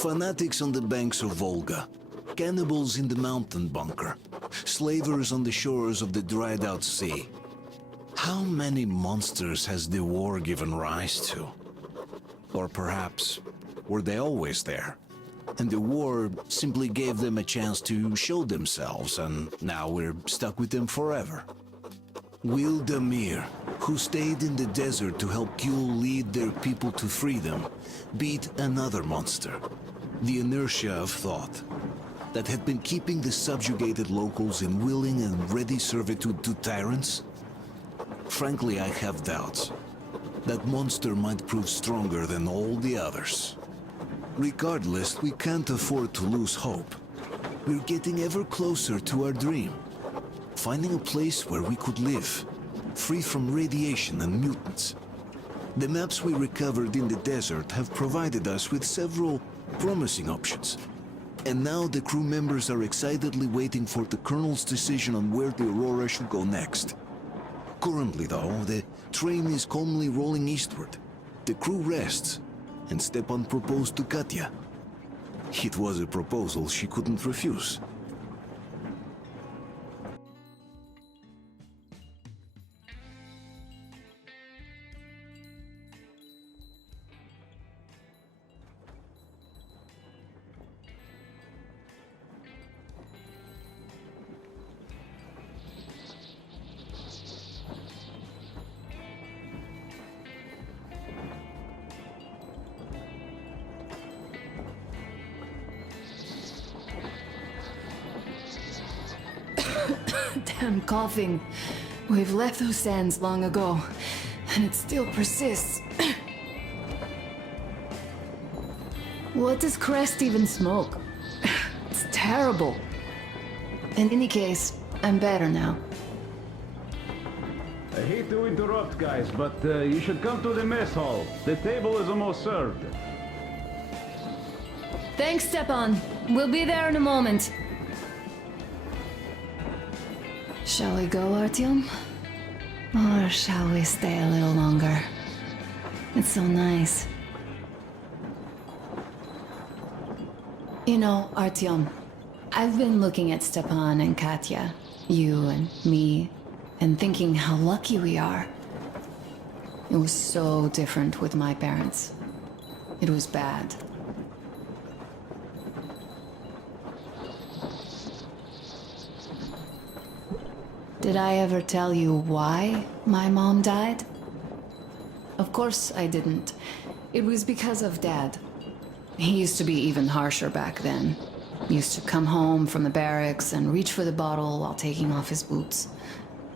Fanatics on the banks of Volga, cannibals in the mountain bunker, slavers on the shores of the dried-out sea. How many monsters has the war given rise to? Or perhaps, were they always there? And the war simply gave them a chance to show themselves, and now we're stuck with them forever. Will Damir, who stayed in the desert to help Gül lead their people to freedom, beat another monster, the inertia of thought, that had been keeping the subjugated locals in willing and ready servitude to tyrants? Frankly, I have doubts. That monster might prove stronger than all the others. Regardless, we can't afford to lose hope. We're getting ever closer to our dream. Finding a place where we could live, free from radiation and mutants. The maps we recovered in the desert have provided us with several promising options. And now the crew members are excitedly waiting for the Colonel's decision on where the Aurora should go next. Currently, though, the train is calmly rolling eastward. The crew rests, and Stepan proposed to Katya. It was a proposal she couldn't refuse. Damn coughing. We've left those sands long ago, and it still persists. What does Crest even smoke? It's terrible. In any case, I'm better now. I hate to interrupt, guys, but you should come to the mess hall. The table is almost served. Thanks, Stepan. We'll be there in a moment. Shall we go, Artyom? Or shall we stay a little longer? It's so nice. You know, Artyom, I've been looking at Stepan and Katya, you and me, and thinking how lucky we are. It was so different with my parents. It was bad. Did I ever tell you why my mom died? Of course I didn't. It was because of Dad. He used to be even harsher back then. He used to come home from the barracks and reach for the bottle while taking off his boots.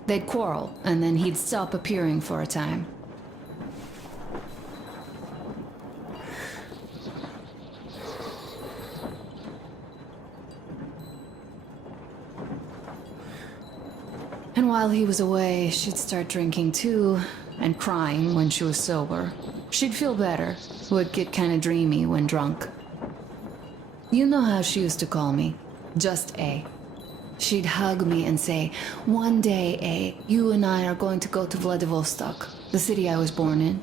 They'd quarrel, and then he'd stop appearing for a time. And while he was away, she'd start drinking too, and crying when she was sober. She'd feel better, would get kinda dreamy when drunk. You know how she used to call me? Just A. She'd hug me and say, "One day, A, you and I are going to go to Vladivostok, the city I was born in.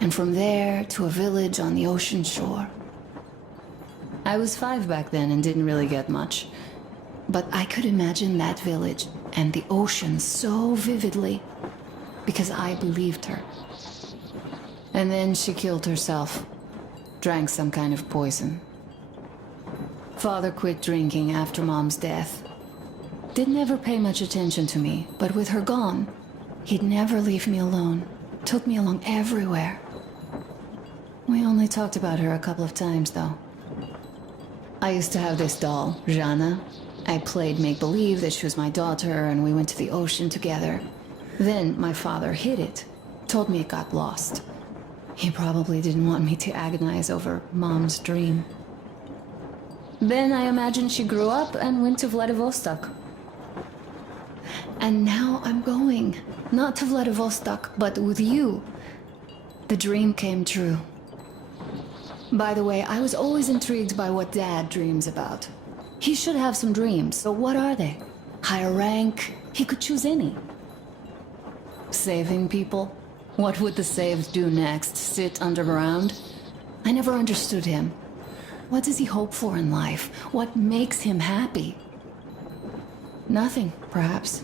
And from there to a village on the ocean shore." I was 5 back then and didn't really get much. But I could imagine that village and the ocean so vividly, because I believed her. And then she killed herself, drank some kind of poison. Father quit drinking after Mom's death. Didn't ever pay much attention to me, but with her gone, he'd never leave me alone. Took me along everywhere. We only talked about her a couple of times, though. I used to have this doll, Jana. I played make-believe that she was my daughter, and we went to the ocean together. Then my father hid it, told me it got lost. He probably didn't want me to agonize over Mom's dream. Then I imagined she grew up and went to Vladivostok. And now I'm going. Not to Vladivostok, but with you. The dream came true. By the way, I was always intrigued by what Dad dreams about. He should have some dreams, so what are they? Higher rank? He could choose any. Saving people? What would the saved do next? Sit underground? I never understood him. What does he hope for in life? What makes him happy? Nothing, perhaps.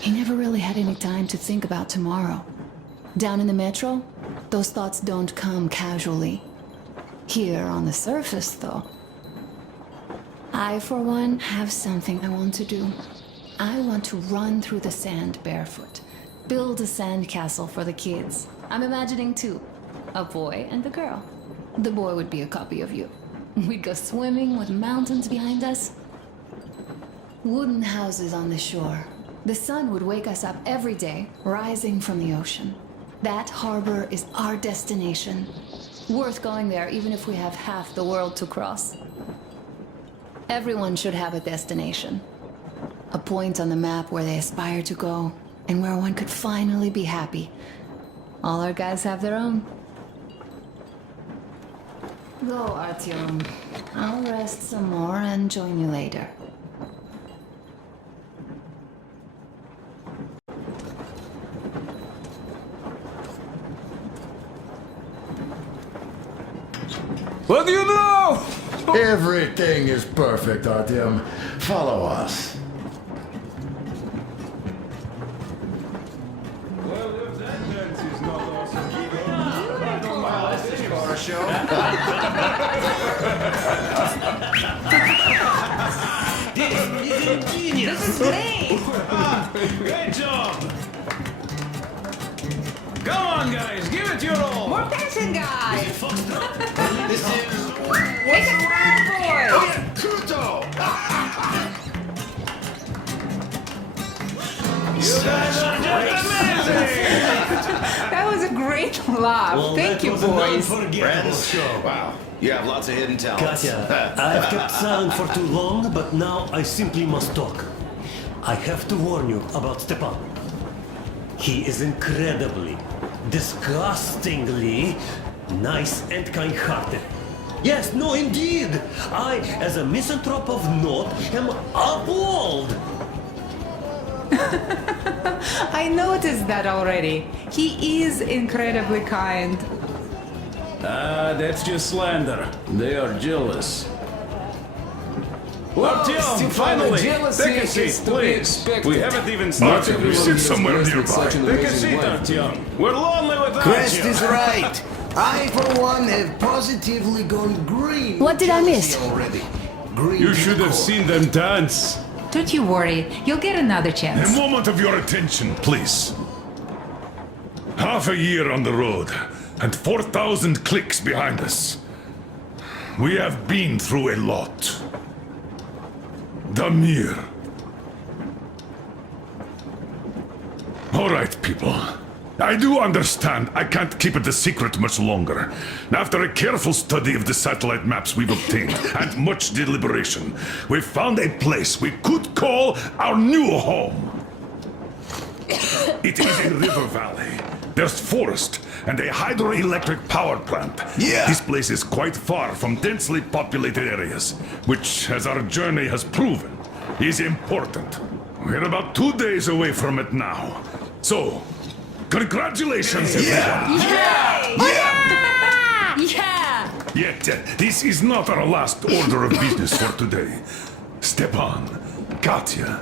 He never really had any time to think about tomorrow. Down in the metro, those thoughts don't come casually. Here on the surface, though. I, for one, have something I want to do. I want to run through the sand barefoot. Build a sandcastle for the kids. I'm imagining two. A boy and a girl. The boy would be a copy of you. We'd go swimming with mountains behind us. Wooden houses on the shore. The sun would wake us up every day, rising from the ocean. That harbor is our destination. Worth going there even if we have half the world to cross. Everyone should have a destination. A point on the map where they aspire to go, and where one could finally be happy. All our guys have their own. Go, Artyom. I'll rest some more and join you later. What do you know? Everything is perfect, Artyom. Follow us. Well, if that dance is not awesome, I don't know. This is our show. This is ingenious. This is great. Great job! Come on, guys, give it your all! More passion, guys. This is... Make it loud, boys. Kuto! You guys are just amazing! That was a great laugh. Thank you, boys. Friends, Wow. You have lots of hidden talents. Katya, I've kept silent for too long, but now I simply must talk. I have to warn you about Stepan. He is incredibly, disgustingly nice and kind-hearted. Yes, no, indeed. I, as a misanthrope of note, am appalled. I noticed that already. He is incredibly kind. That's just slander. They are jealous. Artyom, finally! Take a seat, please. We haven't even started. Artyom, sit somewhere nearby. Take a seat, Artyom. We're lonely without Crest you. is right. I, for one, have positively gone green. What did I miss? Already. Green You to should the have core. seen them dance. Don't you worry. You'll get another A chance. moment of your attention, please. Half a year on the road, and 4,000 clicks behind us. We have been through a lot. Damir. All right, people. I do understand I can't keep it a secret much longer. After a careful study of the satellite maps we've obtained, and much deliberation, we've found a place we could call our new home. It is a river valley. There's forest and a hydroelectric power plant. Yeah. This place is quite far from densely populated areas, which, as our journey has proven, is important. We're about 2 days away from it now. So, congratulations, everyone. Yeah! Yet, this is not our last order of business for today. Stepan, Katya,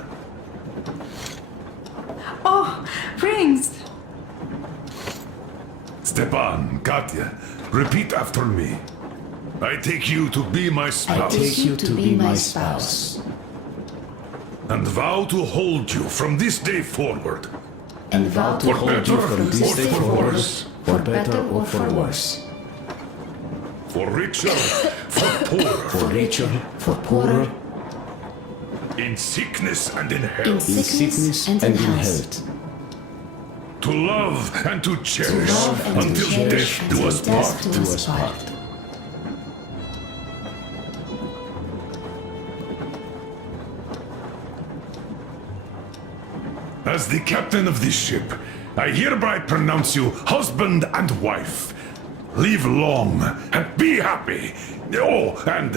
Oh, rings. Stepan, Katya, repeat after me. I take you to be my spouse. Take you to be my spouse. And vow to hold you from this day forward. And vow to For hold better you from or this day for forward, worse. for better or for worse. For richer, for poorer. For richer, for poorer, In sickness and in in health. sickness and in health. To love and to cherish. Love and to Until cherish death do us until part. death do us part. As the captain of this ship, I hereby pronounce you husband and wife. Live long and be happy. Oh, and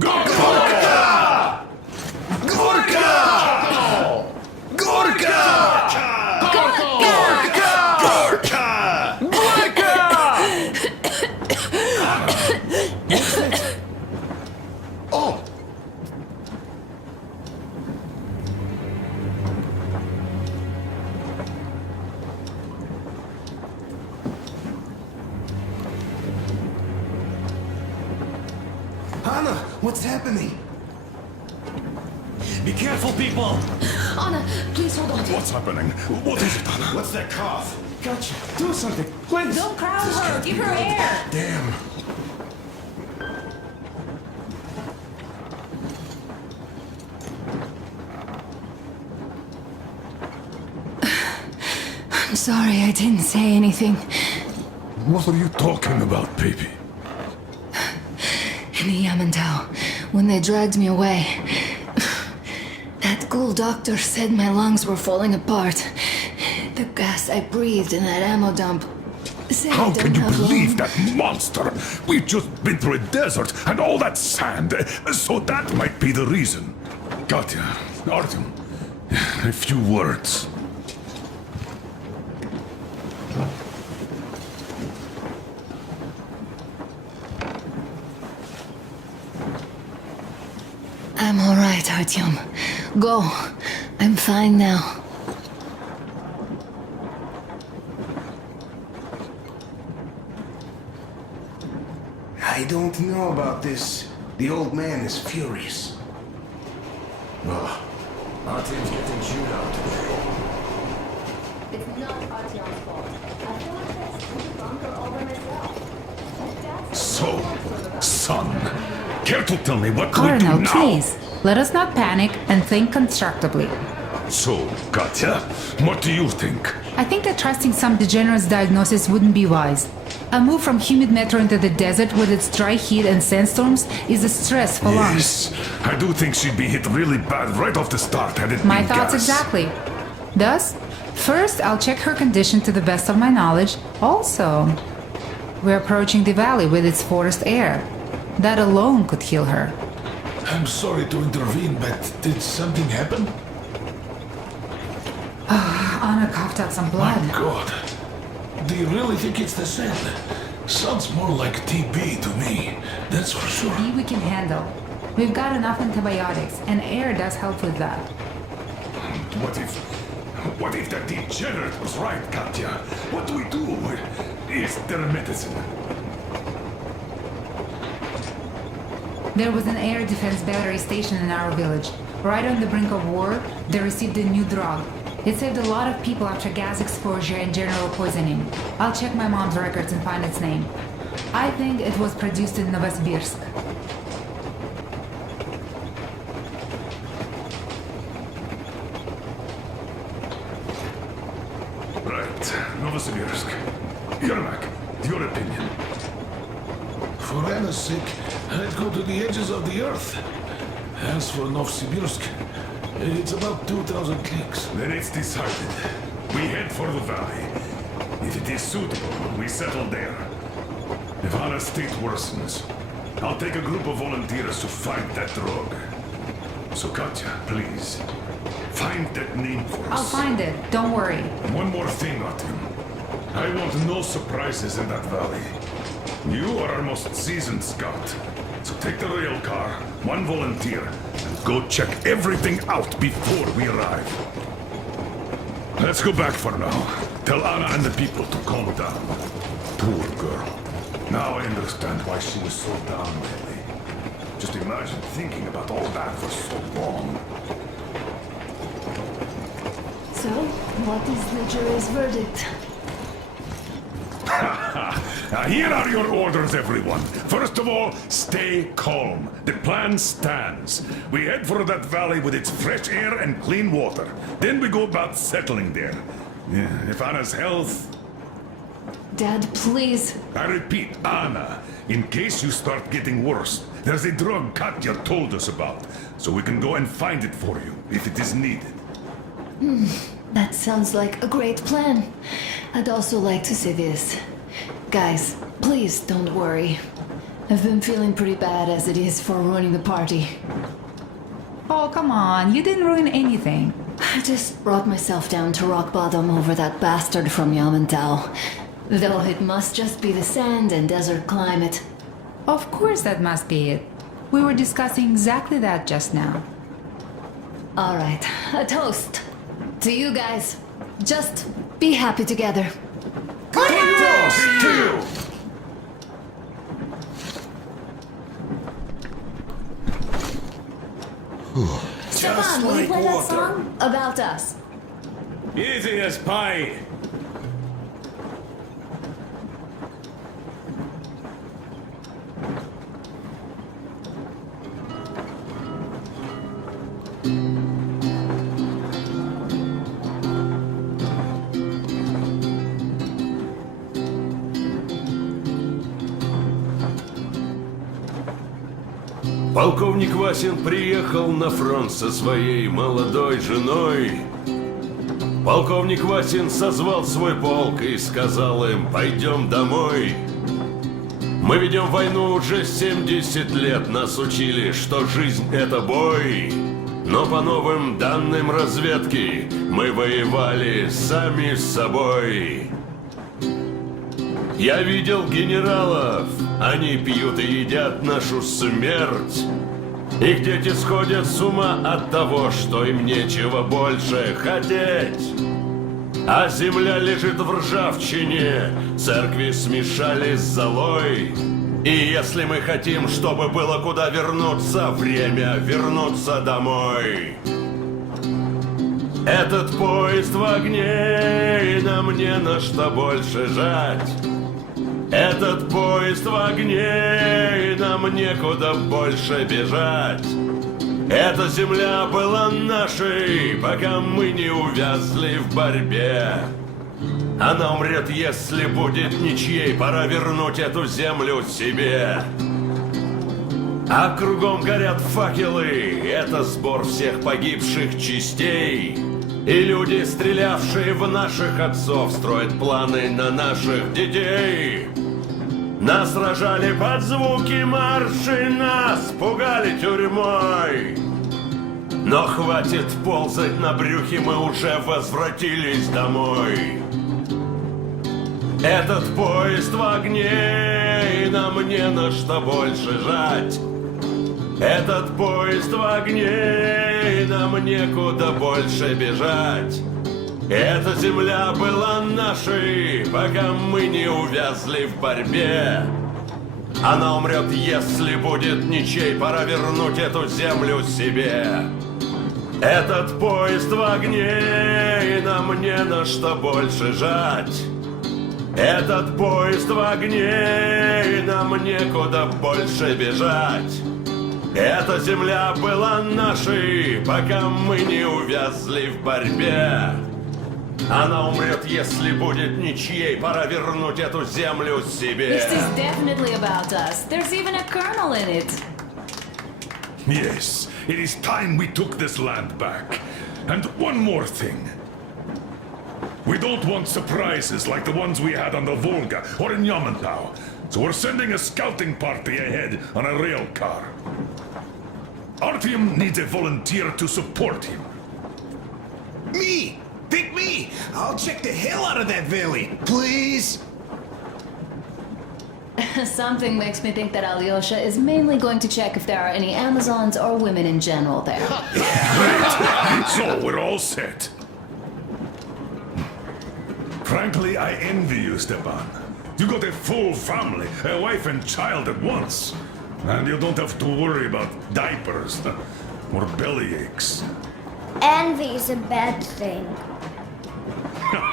Gorka! Gorka! Gorka! Anna, what's happening? Be careful, people! Anna, please hold on. What's happening? What is it, Anna? What's that cough? Gotcha. Do something, please. Don't crowd her. Give her air. Damn. I'm sorry I didn't say anything. What are you talking about, baby? In the Yamantau, when they dragged me away, that ghoul doctor said my lungs were falling apart. The gas I breathed in that ammo dump. Said How I can don't you have long. believe that monster? We've just been through a desert and all that sand, so that might be the reason. Katya, Artyom, a few words. I'm all right, Artyom. Go. I'm fine now. I don't know about this. The old man is furious. Oh, Artyom's getting chewed out today. It's not Artyom's fault. I feel like I spent the bunker all by myself. So, son, care to tell me what we do Colonel, now? please. Let us not panic and think constructively. So, Katya, what do you think? I think that trusting some degenerate's diagnosis wouldn't be wise. A move from humid metro into the desert with its dry heat and sandstorms is a stress for lungs. Yes, I do think she'd be hit really bad right off the start had it My been thoughts gas. exactly. Thus, first I'll check her condition to the best of my knowledge. Also, we're approaching the valley with its forest air. That alone could heal her. I'm sorry to intervene, but did something happen? Anna coughed out some blood. My God. Do you really think it's the sand? Sounds more like TB to me. That's for sure. TB we can handle. We've got enough antibiotics, and air does help with that. What if that degenerate was right, Katya? What do we do? Is there a medicine? There was an air defense battery station in our village. Right on the brink of war, they received a new drug. It saved a lot of people after gas exposure and general poisoning. I'll check my mom's records and find its name. I think it was produced in Novosibirsk. Right, Novosibirsk. Yermak, your opinion. For Anna's sake, I'd go to the edges of the earth. As for Novosibirsk, it's about 2,000 clicks. Then it's decided. We head for the valley. If it is suitable, we settle there. If Anna's state worsens, I'll take a group of volunteers to find that drug. So Katya, please, find that name for us. I'll find it, don't worry. One more thing, Artyom. I want no surprises in that valley. You are our most seasoned scout. So take the rail car, one volunteer, and go check everything out before we arrive. Let's go back for now. Tell Anna and the people to calm down. Poor girl. Now I understand why she was so down lately. Just imagine thinking about all that for so long. So, what is the jury's verdict? Here are your orders, everyone. First of all, stay calm. The plan stands. We head for that valley with its fresh air and clean water. Then we go about settling there. If Anna's health... Dad, please. I repeat, Anna, in case you start getting worse, there's a drug Katya told us about, so we can go and find it for you, if it is needed. That sounds like a great plan. I'd also like to say this. Guys, please don't worry. I've been feeling pretty bad as it is for ruining the party. Oh, come on, you didn't ruin anything. I just brought myself down to rock bottom over that bastard from Yamantau. Though it must just be the sand and desert climate. Of course that must be it. We were discussing exactly that just now. All right, a toast to you guys. Just be happy together. Stefan, will you play that song? About us. Easy as pie. Полковник Васин приехал на фронт со своей молодой женой. Полковник Васин созвал свой полк и сказал им: пойдем домой. Мы ведем войну уже 70 лет, нас учили, что жизнь это бой. Но по новым данным разведки мы воевали сами с собой. Я видел генералов, они пьют и едят нашу смерть. Их дети сходят с ума от того, что им нечего больше хотеть. А земля лежит в ржавчине, церкви смешались с золой. И если мы хотим, чтобы было куда вернуться, время вернуться домой. Этот поезд в огне, и нам не на что больше жать. Этот поезд в огне, и нам некуда больше бежать. Эта земля была нашей, пока мы не увязли в борьбе. Она умрет, если будет ничьей, пора вернуть эту землю себе. А кругом горят факелы, это сбор всех погибших частей. И люди, стрелявшие в наших отцов, строят планы на наших детей. Нас рожали под звуки маршей, нас пугали тюрьмой. Но хватит ползать на брюхе, мы уже возвратились домой. Этот поезд в огне, и нам не на что больше жать. Этот поезд в огне, и нам некуда больше бежать. Эта земля была нашей, пока мы не увязли в борьбе. Она умрет, если будет ничей, пора вернуть эту землю себе. Этот поезд в огне, и нам не на что больше жать. Этот поезд в огне, и нам некуда больше бежать. Эта земля была нашей, пока мы не увязли в борьбе. Она умрет, если будет ничьей, пора вернуть эту землю себе. This is definitely about us. There's even a colonel in it. Yes, it is time we took this land back. And one more thing. We don't want surprises like the ones we had on the Volga or in Yamantau. So we're sending a scouting party ahead on a rail car. Artyom needs a volunteer to support him. Me! Pick me! I'll check the hell out of that valley, please! Something makes me think that Alyosha is mainly going to check if there are any Amazons or women in general there. So we're all set. Frankly, I envy you, Stepan. You got a full family, a wife and child at once. And you don't have to worry about diapers or belly aches. Envy is a bad thing.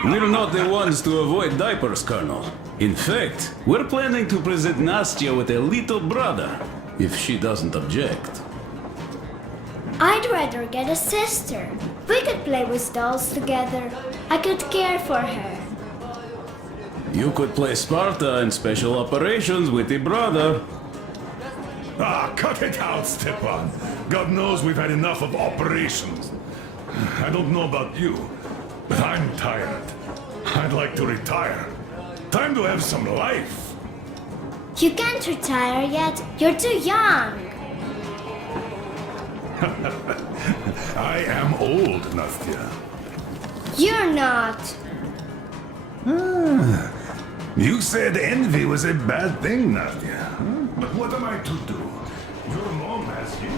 We're not the ones to avoid diapers, Colonel. In fact, we're planning to present Nastya with a little brother, if she doesn't object. I'd rather get a sister. We could play with dolls together. I could care for her. You could play Sparta in special operations with your brother. Ah, cut it out, Stepan. God knows we've had enough of operations. I don't know about you, but I'm tired. I'd like to retire. Time to have some life. You can't retire yet. You're too young. I am old, Nastya. You're not. You said envy was a bad thing, Nastya. But what am I to do? Your mom has you.